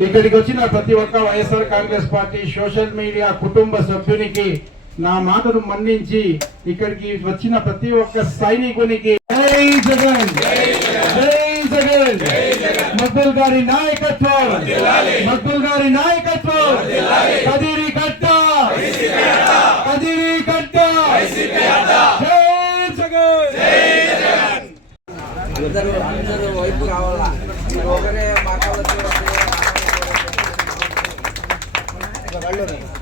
ఇక్కడికి వచ్చిన ప్రతి ఒక్క YSR Congress party social media కుటుంబ సభ్యునికి నా మాటను మన్నించి ఇక్కడికి వచ్చిన ప్రతి ఒక్క సైనికునికి జగన్! జగన్! మద్దుల్ గారి నాయకత్వం! మద్దుల్ గారి నాయకత్వం! కదిరి కట్ట! కదిరి కట్ట! అందరూ అందరూ వైపు రావాలా? ఒకరే ఒకరే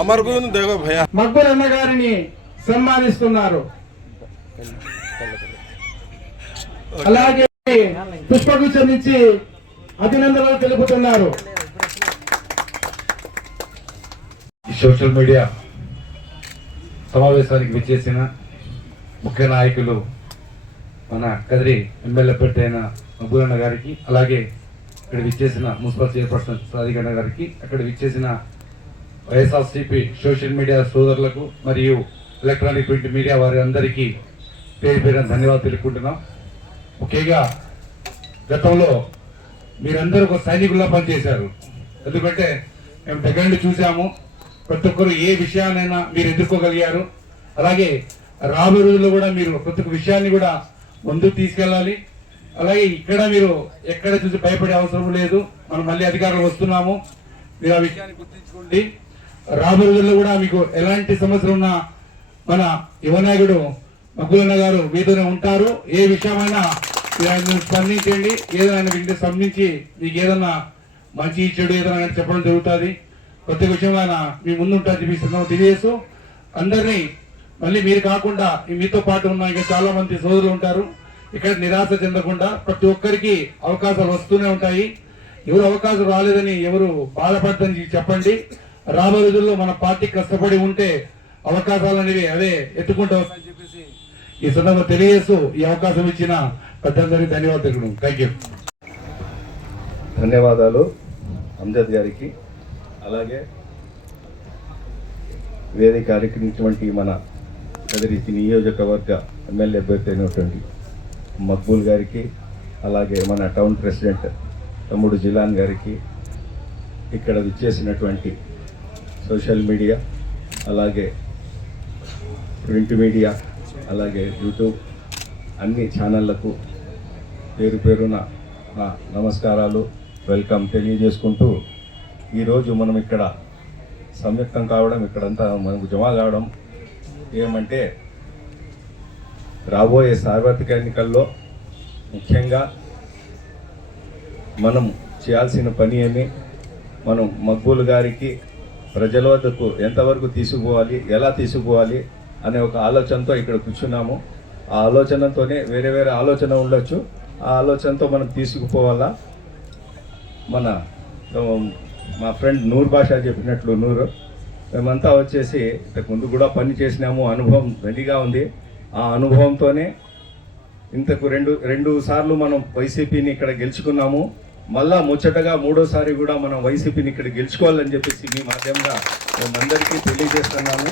అమర్ సన్మానిస్తున్నారు. అలాగే పుష్పగుచ్చం ఇచ్చి అభినందనలు తెలుపుతున్నారు. సోషల్ మీడియా సమావేశానికి విచ్చేసిన ముఖ్య నాయకులు మన కదిరి ఎమ్మెల్యే పెట్టైన మబ్బులన్న గారికి అలాగే ఇక్కడ విచ్చేసిన మున్సిపల్ చైర్పర్సన్ సాదిగన్న గారికి అక్కడ విచ్చేసిన వైఎస్ఆర్సీపీ సోషల్ మీడియా సోదరులకు మరియు ఎలక్ట్రానిక్ ప్రింట్ మీడియా వారి అందరికీ పేరు పేరున ధన్యవాదాలు తెలుపుకుంటున్నాం. ముఖ్యంగా గతంలో మీరందరూ ఒక సైనికుల్లా పనిచేశారు. ఎందుకంటే మేము దగ్గర నుండి చూసాము ప్రతి ఒక్కరు ఏ విషయాన్నైనా మీరు ఎదుర్కోగలిగారు. అలాగే రాబోయే రోజుల్లో కూడా మీరు ప్రతి ఒక్క విషయాన్ని కూడా ముందుకు తీసుకెళ్ళాలి. అలాగే ఇక్కడ మీరు ఎక్కడ చూసి భయపడే అవసరం లేదు. మనం మళ్ళీ అధికారులు వస్తున్నాము. మీరు ఆ విషయాన్ని గుర్తించుకోండి. రాబోయే రోజుల్లో కూడా మీకు ఎలాంటి సమస్యలు ఉన్నా మన యువనాయకుడు మగ్గులన్న గారు మీతోనే ఉంటారు. ఏ విషయమైనా మీరు ఆయన స్పందించండి. ఏదైనా వింటే స్పందించి మీకు ఏదన్నా మంచి చెడు ఏదైనా చెప్పడం జరుగుతుంది. ప్రతి విషయం ఆయన మీ ముందు ఉంటారు చూపిస్తున్నాం తెలియజేస్తూ అందరినీ మళ్ళీ మీరు కాకుండా మీతో పాటు ఉన్న ఇంకా చాలా మంది సోదరులు ఉంటారు. ఇక్కడ నిరాశ చెందకుండా ప్రతి ఒక్కరికి అవకాశాలు వస్తూనే ఉంటాయి. ఎవరు అవకాశం రాలేదని ఎవరు బాధపడదని చెప్పండి. రాబోయే రోజుల్లో మన పార్టీ కష్టపడి ఉంటే అవకాశాలు అనేవి అదే ఎత్తుకుంటూ వస్తాయని చెప్పేసి ఈ సందర్భంగా తెలియజేస్తూ ఈ అవకాశం ఇచ్చిన పెద్దందరికీ ధన్యవాదాలు థ్యాంక్ యూ ధన్యవాదాలు అంజద్ గారికి. అలాగే వేదిక అరికినటువంటి మన కదిరి నియోజకవర్గ ఎమ్మెల్యే అభ్యర్థి అయినటువంటి మక్బూల్ గారికి అలాగే మన టౌన్ ప్రెసిడెంట్ తమ్ముడు జిలాన్ గారికి ఇక్కడ విచ్చేసినటువంటి సోషల్ మీడియా అలాగే ప్రింట్ మీడియా అలాగే యూట్యూబ్ అన్ని ఛానళ్ళకు పేరు పేరున నా నమస్కారాలు వెల్కమ్ తెలియజేసుకుంటూ ఈరోజు మనం ఇక్కడ సంయుక్తం కావడం ఇక్కడంతా మనకు జమా కావడం ఏమంటే రాబోయే సార్వత్రిక ఎన్నికల్లో ముఖ్యంగా మనం చేయాల్సిన పని ఏమి? మనం మక్బూల్ గారికి ప్రజల వద్దకు ఎంతవరకు తీసుకుపోవాలి ఎలా తీసుకుపోవాలి అనే ఒక ఆలోచనతో ఇక్కడ కూర్చున్నాము. ఆ ఆలోచనతోనే వేరే వేరే ఆలోచన ఉండొచ్చు. ఆ ఆలోచనతో మనం తీసుకుపోవాలా? మన మా ఫ్రెండ్ నూర్ భాష చెప్పినట్లు నూరు మేమంతా వచ్చేసి ఇంతకు ముందు కూడా పని చేసినాము అనుభవం రెడీగా ఉంది. ఆ అనుభవంతోనే ఇంతకు రెండు రెండు సార్లు మనం వైసీపీని ఇక్కడ గెలుచుకున్నాము. మళ్ళా ముచ్చటగా మూడోసారి కూడా మనం వైసీపీని ఇక్కడ గెలుచుకోవాలని చెప్పేసి మీ మాధ్యమంగా మేమందరికీ తెలియజేస్తున్నాము.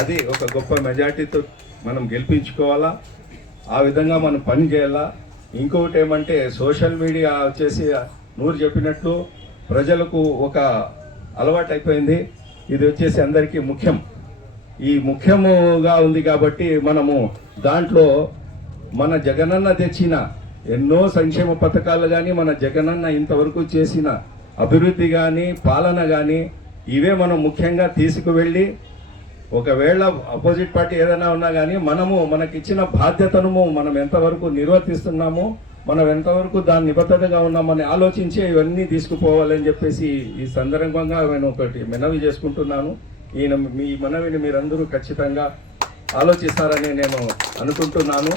అది ఒక గొప్ప మెజార్టీతో మనం గెలిపించుకోవాలా? ఆ విధంగా మనం పని చేయాలా? ఇంకొకటి ఏమంటే సోషల్ మీడియా వచ్చేసి నూరు చెప్పినట్లు ప్రజలకు ఒక అలవాటు అయిపోయింది ఇది వచ్చేసి అందరికీ ముఖ్యం. ఈ ముఖ్యముగా ఉంది కాబట్టి మనము దాంట్లో మన జగనన్న తెచ్చిన ఎన్నో సంక్షేమ పథకాలు కానీ మన జగనన్న ఇంతవరకు చేసిన అభివృద్ధి కానీ పాలన కానీ ఇవే మనం ముఖ్యంగా తీసుకువెళ్ళి ఒకవేళ అపోజిట్ పార్టీ ఏదైనా ఉన్నా కానీ మనము మనకిచ్చిన బాధ్యతను మనం ఎంతవరకు నిర్వర్తిస్తున్నామో మనం ఎంతవరకు దాని నిబద్ధతగా ఉన్నామని ఆలోచించి ఇవన్నీ తీసుకుపోవాలని చెప్పేసి ఈ సందర్భంగా నేను ఒకటి మెనవి చేసుకుంటున్నాను. ఈయన మీ మనవిని మీరందరూ ఖచ్చితంగా ఆలోచిస్తారని నేను అనుకుంటున్నాను.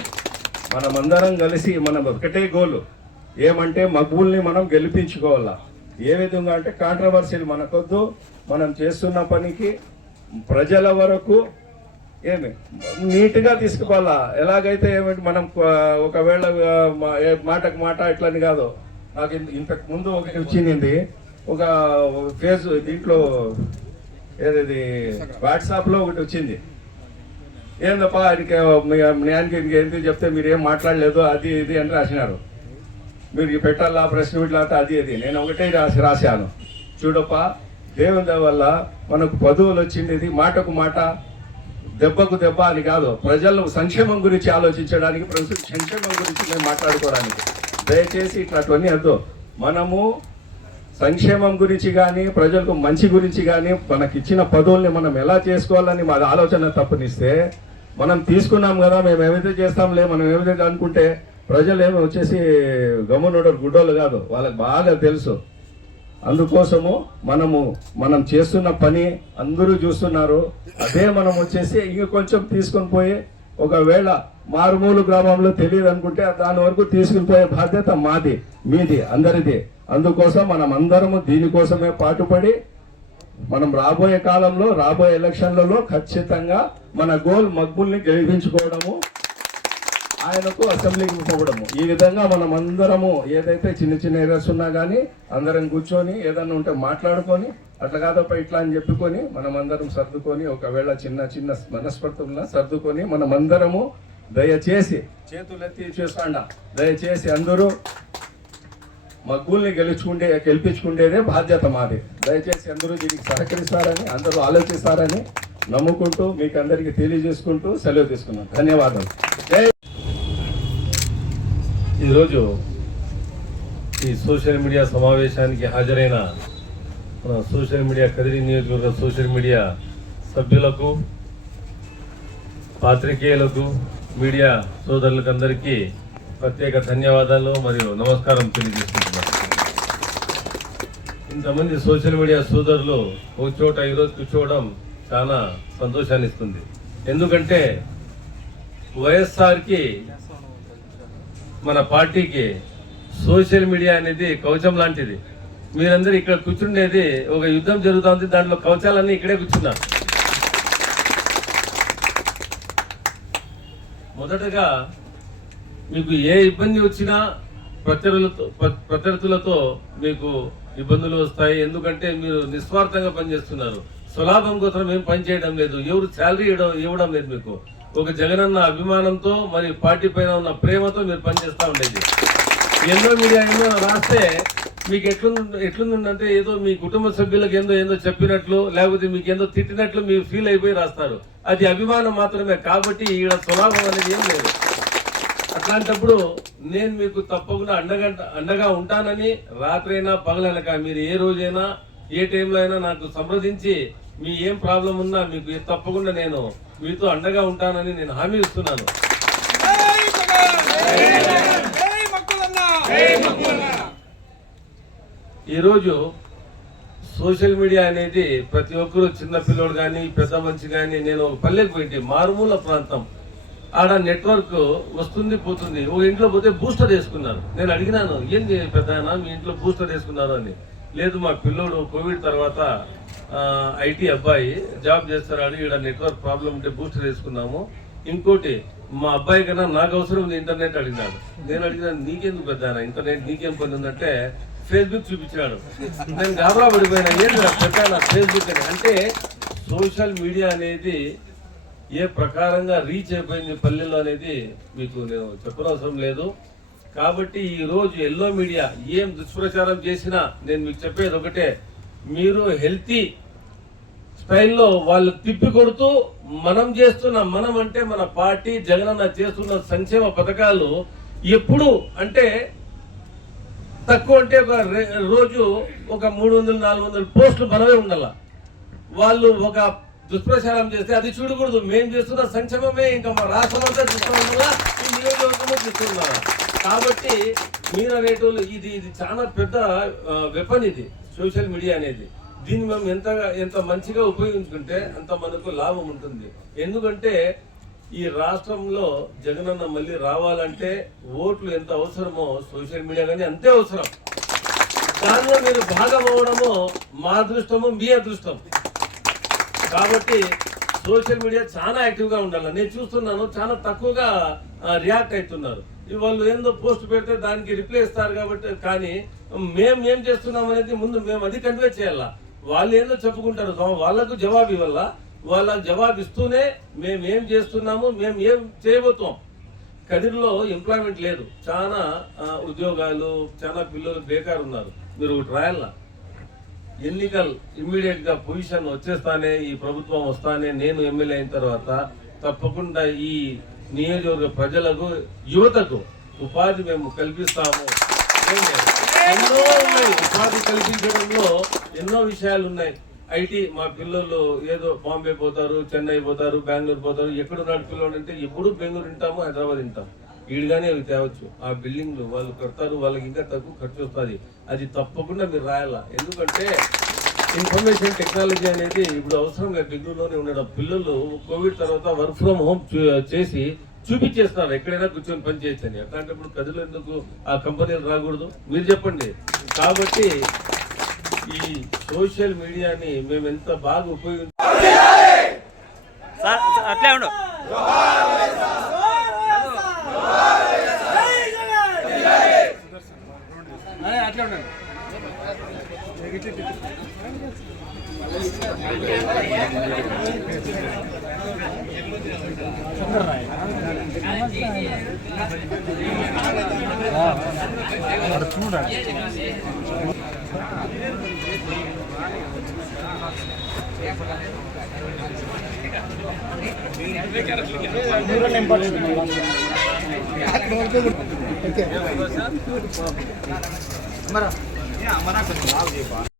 మనమందరం కలిసి మనం ఒకటే గోలు. ఏమంటే మగ్బుల్ని మనం గెలిపించుకోవాలా. ఏ విధంగా అంటే కాంట్రవర్సీలు మనకొద్దు. మనం చేస్తున్న పనికి ప్రజల వరకు ఏమి నీట్గా తీసుకుపోవాలా. ఎలాగైతే ఏమిటి మనం ఒకవేళ మాటకు మాట ఇట్లని కాదు. నాకు ఇంతకు ముందు ఒకటి వచ్చింది. ఒక ఫేస్ దీంట్లో ఏది వాట్సాప్లో ఒకటి వచ్చింది. ఏందప్పా ఆయనకి మీ జ్ఞానికి ఇంకేంటి చెప్తే మీరు ఏం మాట్లాడలేదు అది ఇది అని రాసినారు. మీరు పెట్టాలా ప్రెస్ మీట్ లాత అది ఇది. నేను ఒకటే రాసి రాశాను. చూడప్పా దేవుని వల్ల మనకు పదవులు వచ్చింది ఇది మాటకు మాట దెబ్బకు దెబ్బ అని కాదు. ప్రజలు సంక్షేమం గురించి ఆలోచించడానికి ప్రజలు సంక్షేమం గురించి మేము మాట్లాడుకోవడానికి. దయచేసి ఇట్లాంటివన్నీ వద్దు. మనము సంక్షేమం గురించి కానీ ప్రజలకు మంచి గురించి కానీ మనకి ఇచ్చిన పదవుల్ని మనం ఎలా చేసుకోవాలని మా ఆలోచన తప్పనిస్తే మనం తీసుకున్నాం కదా మేము ఏమైతే చేస్తాంలే మనం ఏమైతే అనుకుంటే ప్రజలు ఏమి వచ్చేసి గమ్మునోడు గుడ్డోళ్ళు కాదు వాళ్ళకి బాగా తెలుసు. అందుకోసము మనము మనం చేస్తున్న పని అందరూ చూస్తున్నారు. అదే మనం వచ్చేసి ఇంక కొంచెం తీసుకొని పోయి ఒకవేళ మారుమూలు గ్రామంలో తెలియదు అనుకుంటే దాని వరకు తీసుకుని పోయే బాధ్యత మాది మీది అందరిది. అందుకోసం మనం అందరము దీనికోసమే పాటుపడి మనం రాబోయే కాలంలో రాబోయే ఎలక్షన్లలో ఖచ్చితంగా మన గోల్ మగ్బుల్ని గెలిపించుకోవడము ఆయనకు అసెంబ్లీకి పోవడము ఈ విధంగా మనం అందరము ఏదైతే చిన్న చిన్న ఏరియాస్ ఉన్నా కానీ అందరం కూర్చొని ఏదన్నా ఉంటే మాట్లాడుకొని అట్లా కాదప్ప ఇట్లా అని చెప్పుకొని మనం అందరం సర్దుకొని ఒకవేళ చిన్న చిన్న మనస్పర్ధుల్లా సర్దుకొని మనం అందరము దయచేసి చేతులెత్తి చూస్తాండ. దయచేసి అందరూ మగ్గుల్ని గెలుచుకుంటే గెలిపించుకుంటేనే బాధ్యత మాది. దయచేసి అందరూ దీనికి సహకరిస్తారని అందరూ ఆలోచిస్తారని నమ్ముకుంటూ మీకు అందరికీ తెలియజేసుకుంటూ సెలవు తీసుకున్నాం. ధన్యవాదాలు. ఈరోజు ఈ సోషల్ మీడియా సమావేశానికి హాజరైన మన సోషల్ మీడియా కదిరి నియోజకవర్గ సోషల్ మీడియా సభ్యులకు పాత్రికేయులకు మీడియా సోదరులకు అందరికీ ప్రత్యేక ధన్యవాదాలు మరియు నమస్కారం తెలియజేస్తున్నాను ఇంతమంది సోషల్ మీడియా సోదరులు ఒక చోట ఈరోజు కూర్చోవడం చాలా సంతోషాన్ని ఇస్తుంది ఎందుకంటే వైఎస్ఆర్కి మన పార్టీకి సోషల్ మీడియా అనేది కవచం లాంటిది. మీరందరూ ఇక్కడ కూర్చుండేది ఒక యుద్ధం జరుగుతుంది దాంట్లో కవచాలన్నీ ఇక్కడే కూర్చున్నారు మొదటగా మీకు ఏ ఇబ్బంది వచ్చినా ప్రత్యర్థులతో ప్రత్యర్థులతో మీకు ఇబ్బందులు వస్తాయి. ఎందుకంటే మీరు నిస్వార్థంగా పనిచేస్తున్నారు. స్వలాభం కోసం ఏం పని చేయడం లేదు. ఎవరు శాలరీ ఇవ్వడం ఇవ్వడం లేదు మీకు. ఒక జగనన్న అభిమానంతో మరి పార్టీ పైన ఉన్న ప్రేమతో మీరు పనిచేస్తూ ఉండేది. ఎన్నో మీడియా ఎన్నో రాస్తే మీకు ఎట్లుంది ఎట్లుందంటే ఏదో మీ కుటుంబ సభ్యులకు ఏందో ఏందో చెప్పినట్లు లేకపోతే మీకు ఏందో తిట్టినట్లు మీరు ఫీల్ అయిపోయి రాస్తారు. అది అభిమానం మాత్రమే. కాబట్టి ఈడ స్వలాభం అనేది ఏం లేదు. అట్లాంటప్పుడు నేను మీకు తప్పకుండా అండగా అండగా ఉంటానని రాత్రైనా పగలనక మీరు ఏ రోజైనా ఏ టైంలో అయినా నాకు సంప్రదించి మీ ఏం ప్రాబ్లం ఉన్నా మీకు తప్పకుండా నేను మీతో అండగా ఉంటానని నేను హామీ ఇస్తున్నాను. ఈరోజు సోషల్ మీడియా అనేది ప్రతి ఒక్కరు చిన్న పిల్లోడు కానీ పెద్ద మనిషి కానీ నేను పల్లెకు పల్లెకి మారుమూల ప్రాంతం. ఆడ నెట్వర్క్ వస్తుంది పోతుంది. ఓ ఇంట్లో పోతే బూస్టర్ వేసుకున్నారు. నేను అడిగినాను ఏంది పెద్ద మీ ఇంట్లో బూస్టర్ వేసుకున్నారు అని. లేదు మా పిల్లోడు కోవిడ్ తర్వాత ఐటీ అబ్బాయి జాబ్ చేస్తున్నాడు ఈడ నెట్వర్క్ ప్రాబ్లం ఉంటే బూస్టర్ వేసుకున్నాము. ఇంకోటి మా అబ్బాయి కన్నా నాకు అవసరం ఉంది ఇంటర్నెట్ అడిగినాడు. నేను అడిగినాను నీకెందుకు పెద్ద ఇంటర్నెట్ నీకేం పని ఉందంటే ఫేస్బుక్ చూపించాడు నేను గాబరా పడిపోయినా ఏంటి పెద్ద ఫేస్బుక్ అని. అంటే సోషల్ మీడియా అనేది ఏ ప్రకారంగా రీచ్ అయిపోయింది పల్లెల్లో అనేది మీకు నేను చెప్పనవసరం లేదు. కాబట్టి ఈరోజు ఎల్లో మీడియా ఏం దుష్ప్రచారం చేసినా నేను మీకు చెప్పేది ఒకటే. మీరు హెల్తీ స్టైల్లో వాళ్ళు తిప్పి కొడుతూ మనం చేస్తున్న మనం అంటే మన పార్టీ జగనన్న చేస్తున్న సంక్షేమ పథకాలు ఎప్పుడు అంటే తక్కువ అంటే ఒక రే- రోజు ఒక మూడు వందలు నాలుగు వందల పోస్టులు మనమే ఉండాల. వాళ్ళు ఒక దుష్ప్రచారం చేస్తే అది చూడకూడదు. మేము చేస్తున్న సంక్షేమమే ఇంకా మా రాష్ట్రం అంతా చూస్తున్నా ఈ నియోజకవర్గంలో చూస్తున్నారు? కాబట్టి మీరు అనేటోళ్ళు ఇది ఇది చాలా పెద్ద వెపన్ ఇది సోషల్ మీడియా అనేది. దీన్ని మేము ఎంత ఎంత మంచిగా ఉపయోగించుకుంటే అంత మనకు లాభం ఉంటుంది. ఎందుకంటే ఈ రాష్ట్రంలో జగనన్న మళ్ళీ రావాలంటే ఓట్లు ఎంత అవసరమో సోషల్ మీడియా కానీ అంతే అవసరం. దానిలో మీరు భాగం అవ్వడము మా అదృష్టము మీ అదృష్టం. కాబట్టి సోషల్ మీడియా చాలా యాక్టివ్గా ఉండాలి. నేను చూస్తున్నాను చాలా తక్కువగా రియాక్ట్ అవుతున్నారు. వాళ్ళు ఏందో పోస్ట్ పెడితే దానికి రిప్లై ఇస్తారు కాబట్టి కానీ మేము ఏం చేస్తున్నాం అనేది ముందు మేము అది కన్వే చేయాలా? వాళ్ళు ఏందో చెప్పుకుంటారు వాళ్ళకు జవాబు ఇవ్వాలా? వాళ్ళకు జవాబు ఇస్తూనే మేము ఏం చేస్తున్నాము మేము ఏం చేయబోతాం కదిరిలో ఎంప్లాయ్మెంట్ లేదు. చాలా ఉద్యోగాలు చాలా పిల్లలు బేకారు ఉన్నారు మీరు ఒకటి రాయాలా? ఎన్నికలు ఇమ్మీడియట్గా పొజిషన్ వచ్చేస్తానే ఈ ప్రభుత్వం వస్తానే నేను ఎమ్మెల్యే అయిన తర్వాత తప్పకుండా ఈ నియోజకవర్గ ప్రజలకు యువతకు ఉపాధి మేము కల్పిస్తాము. ఎన్నో ఉన్నాయి. ఉపాధి కల్పించడంలో ఎన్నో విషయాలు ఉన్నాయి. ఐటీ మా పిల్లలు ఏదో బాంబే పోతారు చెన్నై పోతారు బెంగళూరు పోతారు. ఎక్కడున్నాడు పిల్లలు అంటే ఎప్పుడు బెంగళూరు వింటాము హైదరాబాద్ వింటాం ఈడుగానే అవి తేవచ్చు. ఆ బిల్డింగ్లు వాళ్ళు కడతారు వాళ్ళకి ఇంకా తక్కువ ఖర్చు వస్తుంది. అది తప్పకుండా మీరు రాయాలా? ఎందుకంటే ఇన్ఫర్మేషన్ టెక్నాలజీ అనేది ఇప్పుడు అవసరంగా బెంగళూరులోనే ఉండడం. పిల్లలు కోవిడ్ తర్వాత వర్క్ ఫ్రమ్ హోమ్ చేసి చూపించేస్తున్నారు. ఎక్కడైనా కూర్చొని పని చేయొచ్చని. అట్లాంటప్పుడు ప్రజలు ఎందుకు ఆ కంపెనీలు రాకూడదు? మీరు చెప్పండి. కాబట్టి ఈ సోషల్ మీడియాని మేము ఎంత బాగా ఉపయోగించాలి Número en ఓకే.